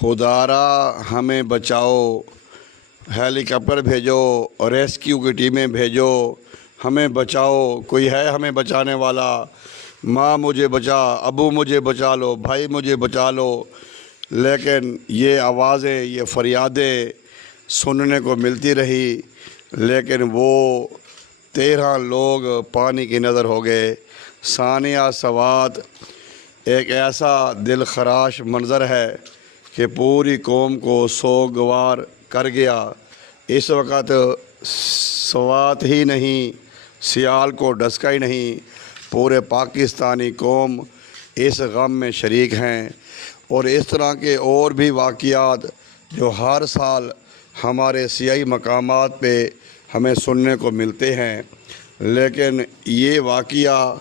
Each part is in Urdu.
خدارا ہمیں بچاؤ، ہیلی کاپٹر بھیجو، ریسکیو کی ٹیمیں بھیجو، ہمیں بچاؤ، کوئی ہے ہمیں بچانے والا، ماں مجھے بچا، ابو مجھے بچا لو، بھائی مجھے بچا لو۔ لیکن یہ آوازیں، یہ فریادیں سننے کو ملتی رہی، لیکن وہ 13 لوگ پانی کی نظر ہو گئے۔ ثانیہ سوات ایک ایسا دل خراش منظر ہے کہ پوری قوم کو سوگوار کر گیا۔ اس وقت سوات ہی نہیں، سیال کو ڈسکا ہی نہیں، پورے پاکستانی قوم اس غم میں شریک ہیں۔ اور اس طرح کے اور بھی واقعات جو ہر سال ہمارے سیاسی مقامات پہ ہمیں سننے کو ملتے ہیں، لیکن یہ واقعہ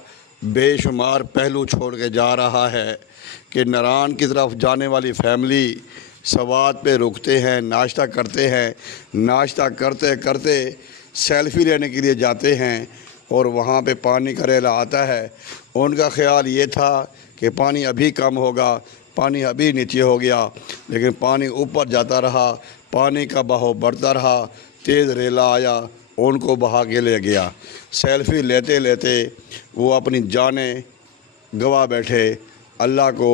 بے شمار پہلو چھوڑ کے جا رہا ہے کہ نران کی طرف جانے والی فیملی سوات پہ رکتے ہیں، ناشتہ کرتے ہیں، ناشتہ کرتے کرتے سیلفی لینے کے لیے جاتے ہیں اور وہاں پہ پانی کا ریلا آتا ہے۔ ان کا خیال یہ تھا کہ پانی ابھی کم ہوگا، پانی ابھی نیچے ہو گیا، لیکن پانی اوپر جاتا رہا، پانی کا بہاؤ بڑھتا رہا، تیز ریلا آیا، ان کو بہا کے لے گیا۔ سیلفی لیتے لیتے وہ اپنی جانیں گوا بیٹھے، اللہ کو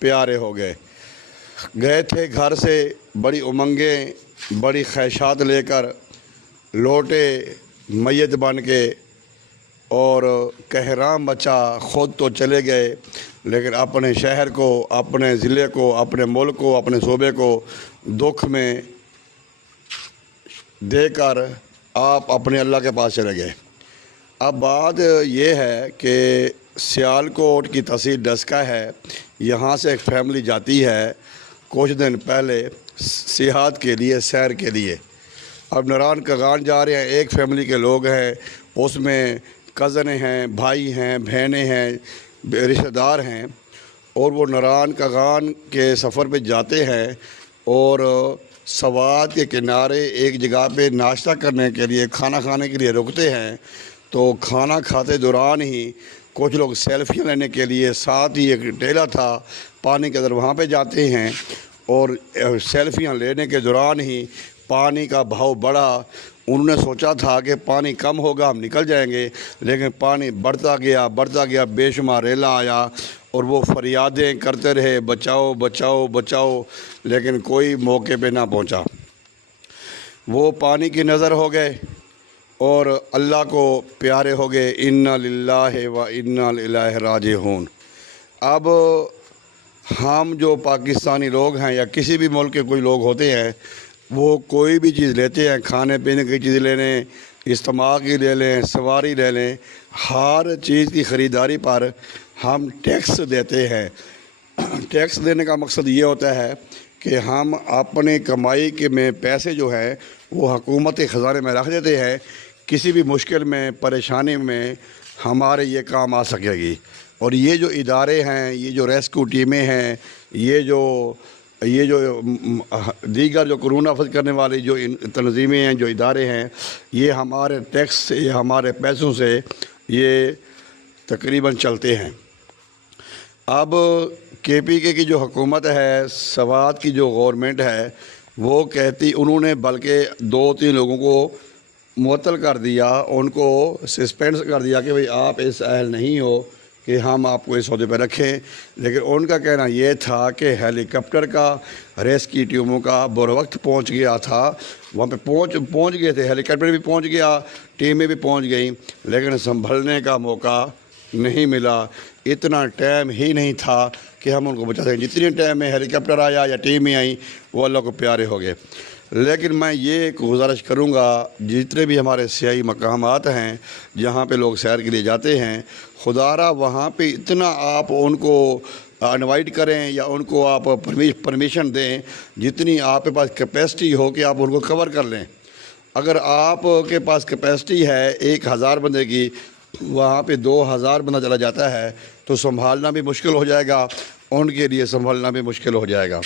پیارے ہو گئے تھے گھر سے بڑی امنگیں، بڑی خواہشات لے کر لوٹے میت بن کے، اور کہرام بچا خود تو چلے گئے، لیکن اپنے شہر کو، اپنے ضلع کو، اپنے ملک کو، اپنے صوبے کو دکھ میں دے کر آپ اپنے اللہ کے پاس چلے گئے۔ اب بات یہ ہے کہ سیالکوٹ کی تحصیل ڈسکا ہے، یہاں سے ایک فیملی جاتی ہے کچھ دن پہلے سیاحت کے لیے، سیر کے لیے۔ اب نران کاغان جا رہے ہیں، ایک فیملی کے لوگ ہیں، اس میں کزن ہیں، بھائی ہیں، بہنیں ہیں، رشتہ دار ہیں، اور وہ نران کاغان کے سفر پہ جاتے ہیں اور سوات کے کنارے ایک جگہ پہ ناشتہ کرنے کے لیے، کھانا کھانے کے لیے رکتے ہیں۔ تو کھانا کھاتے دوران ہی کچھ لوگ سیلفیاں لینے کے لیے، ساتھ ہی ایک ٹیلا تھا پانی کے اندر، وہاں پہ جاتے ہیں، اور سیلفیاں لینے کے دوران ہی پانی کا بہاؤ بڑھا۔ انہوں نے سوچا تھا کہ پانی کم ہوگا، ہم نکل جائیں گے، لیکن پانی بڑھتا گیا، بے شمار ریلا آیا، اور وہ فریادیں کرتے رہے، بچاؤ بچاؤ بچاؤ، لیکن کوئی موقع پہ نہ پہنچا۔ وہ پانی کی نظر ہو گئے اور اللہ کو پیارے ہو گئے، انا للہ و انا الیہ راجعون۔ اب ہم جو پاکستانی لوگ ہیں یا کسی بھی ملک کے کوئی لوگ ہوتے ہیں، وہ کوئی بھی چیز لیتے ہیں، کھانے پینے کی چیز لے لیں، استعمال کی لے لیں، سواری لے لیں، ہر چیز کی خریداری پر ہم ٹیکس دیتے ہیں۔ ٹیکس دینے کا مقصد یہ ہوتا ہے کہ ہم اپنے کمائی کے میں پیسے جو ہیں وہ حکومت کے خزانے میں رکھ دیتے ہیں، کسی بھی مشکل میں، پریشانی میں ہمارے یہ کام آ سکے گی۔ اور یہ جو ادارے ہیں، یہ جو ریسکیو ٹیمیں ہیں، یہ جو دیگر جو قرون افزا کرنے والی جو تنظیمیں ہیں، جو ادارے ہیں، یہ ہمارے ٹیکس سے، ہمارے پیسوں سے یہ تقریباً چلتے ہیں۔ اب کے پی کے کی جو حکومت ہے، سوات کی جو گورنمنٹ ہے، وہ کہتی، انہوں نے بلکہ 2-3 لوگوں کو معطل کر دیا، ان کو سسپینڈ کر دیا کہ بھئی آپ اس اہل نہیں ہو کہ ہم آپ کو اس عہدے پہ رکھیں۔ لیکن ان کا کہنا یہ تھا کہ ہیلی کاپٹر کا، ریسکیو ٹیموں کا بروقت پہنچ گیا تھا، وہاں پہ پہنچ گئے تھے، ہیلی کاپٹر بھی پہنچ گیا، ٹیمیں بھی پہنچ گئیں، لیکن سنبھلنے کا موقع نہیں ملا۔ اتنا ٹائم ہی نہیں تھا کہ ہم ان کو بچا سکیں۔ جتنے ٹائم میں ہیلی کاپٹر آیا یا ٹیمیں آئیں، وہ اللہ کو پیارے ہو گئے۔ لیکن میں یہ ایک گزارش کروں گا، جتنے بھی ہمارے سیاحی مقامات ہیں جہاں پہ لوگ سیر کے لیے جاتے ہیں، خدارا وہاں پہ اتنا آپ ان کو انوائٹ کریں یا ان کو آپ پرمیشن دیں جتنی آپ کے پاس کیپیسٹی ہو کہ آپ ان کو کور کر لیں۔ اگر آپ کے پاس کیپیسٹی ہے 1000 بندے کی، وہاں پہ 2000 بندہ چلا جاتا ہے تو سنبھالنا بھی مشکل ہو جائے گا، ان کے لیے سنبھالنا بھی مشکل ہو جائے گا۔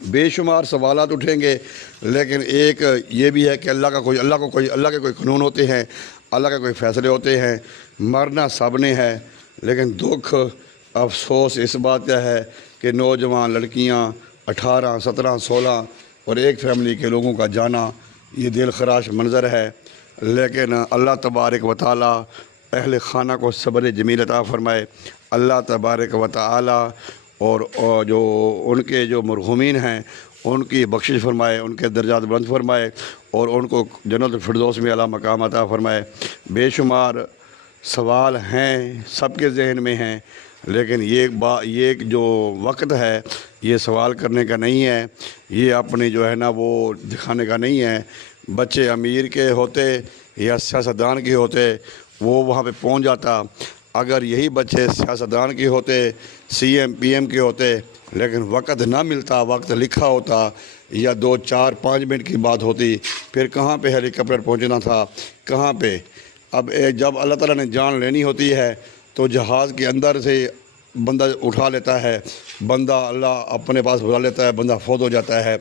بے شمار سوالات اٹھیں گے، لیکن ایک یہ بھی ہے کہ اللہ کے کوئی قانون ہوتے ہیں، اللہ کے کوئی فیصلے ہوتے ہیں، مرنا سب نے ہے۔ لیکن دکھ افسوس اس بات کا ہے کہ نوجوان لڑکیاں 18 17 16 اور ایک فیملی کے لوگوں کا جانا یہ دل خراش منظر ہے، لیکن اللہ تبارک و تعالی اہل خانہ کو صبر جمیل عطا فرمائے۔ اللہ تبارک و تعالی اور جو ان کے جو مرحومین ہیں ان کی بخشش فرمائے، ان کے درجات بلند فرمائے اور ان کو جنت الفردوس میں اعلیٰ مقام عطا فرمائے۔ بے شمار سوال ہیں، سب کے ذہن میں ہیں، لیکن یہ جو وقت ہے یہ سوال کرنے کا نہیں ہے، یہ اپنی جو ہے نا وہ دکھانے کا نہیں ہے۔ بچے امیر کے ہوتے یا سیاستدان کے ہوتے وہ وہاں پہ پہنچ جاتا، اگر یہی بچے سیاستدان کے ہوتے، سی ایم پی ایم کے ہوتے، لیکن وقت نہ ملتا، وقت لکھا ہوتا یا 2 4 5 منٹ کی بات ہوتی، پھر کہاں پہ ہیلی کاپٹر پہنچنا تھا، کہاں پہ۔ اب جب اللہ تعالیٰ نے جان لینی ہوتی ہے تو جہاز کے اندر سے بندہ اٹھا لیتا ہے، بندہ اللہ اپنے پاس بلا لیتا ہے، بندہ فوت ہو جاتا ہے۔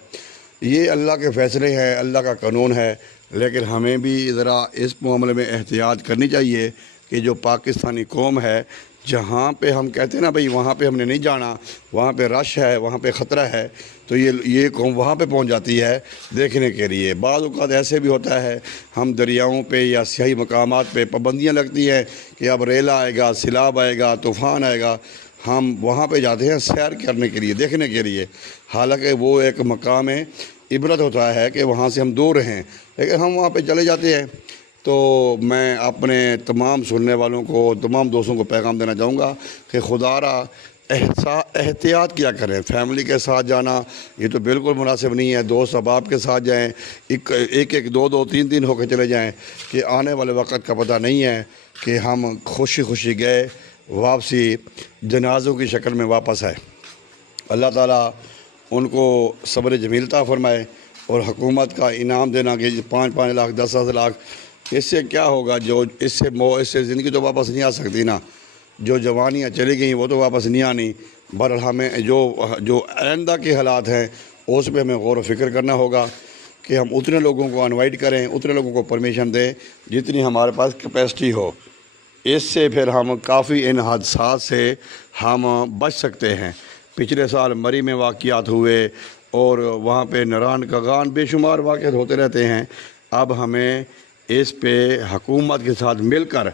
یہ اللہ کے فیصلے ہیں، اللہ کا قانون ہے، لیکن ہمیں بھی ذرا اس معاملے میں احتیاط کرنی چاہیے کہ جو پاکستانی قوم ہے، جہاں پہ ہم کہتے ہیں نا بھئی وہاں پہ ہم نے نہیں جانا، وہاں پہ رش ہے، وہاں پہ خطرہ ہے، تو یہ قوم وہاں پہ پہنچ جاتی ہے دیکھنے کے لیے۔ بعض اوقات ایسے بھی ہوتا ہے ہم دریاؤں پہ یا سیاحی مقامات پہ پابندیاں لگتی ہیں کہ اب ریلا آئے گا، سیلاب آئے گا، طوفان آئے گا، ہم وہاں پہ جاتے ہیں سیر کرنے کے لیے، دیکھنے کے لیے، حالانکہ وہ ایک مقام عبرت ہوتا ہے کہ وہاں سے ہم دور ہیں، لیکن ہم وہاں پہ چلے جاتے ہیں۔ تو میں اپنے تمام سننے والوں کو، تمام دوستوں کو پیغام دینا چاہوں گا کہ خدا را احتیاط کیا کریں۔ فیملی کے ساتھ جانا یہ تو بالکل مناسب نہیں ہے، دوست احباب کے ساتھ جائیں، ایک 2 2 3 3 ہو کے چلے جائیں کہ آنے والے وقت کا پتہ نہیں ہے کہ ہم خوشی خوشی گئے، واپسی جنازوں کی شکل میں واپس آئے۔ اللہ تعالیٰ ان کو صبر جمیل عطا فرمائے اور حکومت کا انعام دینا کہ 5 لاکھ 10 لاکھ، اس سے کیا ہوگا؟ جو اس سے زندگی تو واپس نہیں آ سکتی نا، جو جوانیاں چلی گئیں وہ تو واپس نہیں آنی۔ بہرحال ہمیں جو آئندہ کے حالات ہیں اس پہ ہمیں غور و فکر کرنا ہوگا کہ ہم اتنے لوگوں کو انوائٹ کریں، اتنے لوگوں کو پرمیشن دیں جتنی ہمارے پاس کیپیسٹی ہو۔ اس سے پھر ہم کافی ان حادثات سے ہم بچ سکتے ہیں۔ پچھلے سال مری میں واقعات ہوئے اور وہاں پہ نران کغان بے شمار واقعات ہوتے رہتے ہیں۔ اب ہمیں اس پہ حکومت کے ساتھ مل کر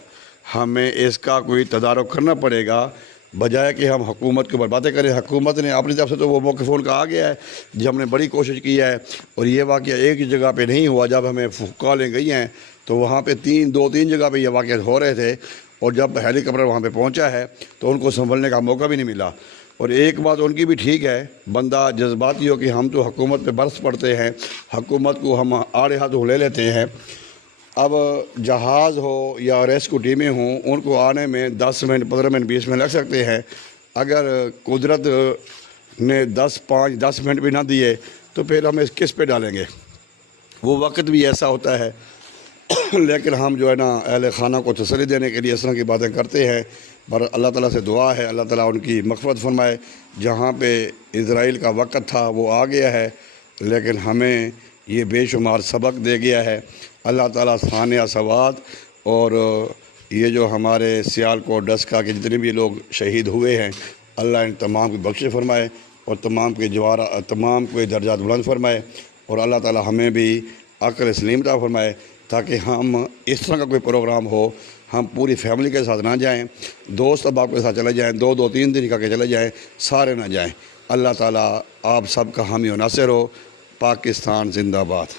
ہمیں اس کا کوئی تدارک کرنا پڑے گا، بجائے کہ ہم حکومت کے اوپر باتیں کریں۔ حکومت نے اپنی طرف سے تو وہ موقف ان کا آ گیا ہے، جب ہم نے بڑی کوشش کی ہے، اور یہ واقعہ ایک ہی جگہ پہ نہیں ہوا۔ جب ہمیں کالیں گئی ہیں تو وہاں پہ 2 3 جگہ پہ یہ واقعات ہو رہے تھے، اور جب ہیلی کاپٹر وہاں پہ پہنچا ہے تو ان کو سنبھلنے کا موقع بھی نہیں ملا۔ اور ایک بات ان کی بھی ٹھیک ہے، بندہ جذباتی ہو کہ ہم تو حکومت پہ برس پڑتے ہیں، حکومت کو ہم آڑے ہاتھوں لے لیتے ہیں۔ اب جہاز ہو یا ریسکیو ٹیمیں ہوں، ان کو آنے میں 10 منٹ 15 منٹ 20 منٹ لگ سکتے ہیں۔ اگر قدرت نے 10 منٹ بھی نہ دیے تو پھر ہم کس پہ ڈالیں گے؟ وہ وقت بھی ایسا ہوتا ہے، لیکن ہم جو ہے نا اہل خانہ کو تسلی دینے کے لیے اس طرح کی باتیں کرتے ہیں۔ پر اللہ تعالیٰ سے دعا ہے اللہ تعالیٰ ان کی مغفرت فرمائے۔ جہاں پہ اسرائیل کا وقت تھا وہ آ گیا ہے، لیکن ہمیں یہ بے شمار سبق دے گیا ہے۔ اللہ تعالیٰ ثانیہ سوات اور یہ جو ہمارے سیالکوٹ ڈسکا کے جتنے بھی لوگ شہید ہوئے ہیں، اللہ ان تمام کی بخشش فرمائے اور تمام کے درجات بلند فرمائے، اور اللہ تعالیٰ ہمیں بھی عقل سلیم عطا فرمائے تاکہ ہم اس طرح کا کوئی پروگرام ہو ہم پوری فیملی کے ساتھ نہ جائیں، دوست احباب کے ساتھ چلے جائیں، 2 2 3 دن کا کے چلے جائیں، سارے نہ جائیں۔ اللہ تعالیٰ آپ سب کا حامی و ناصر ہو۔ پاکستان زندہ باد۔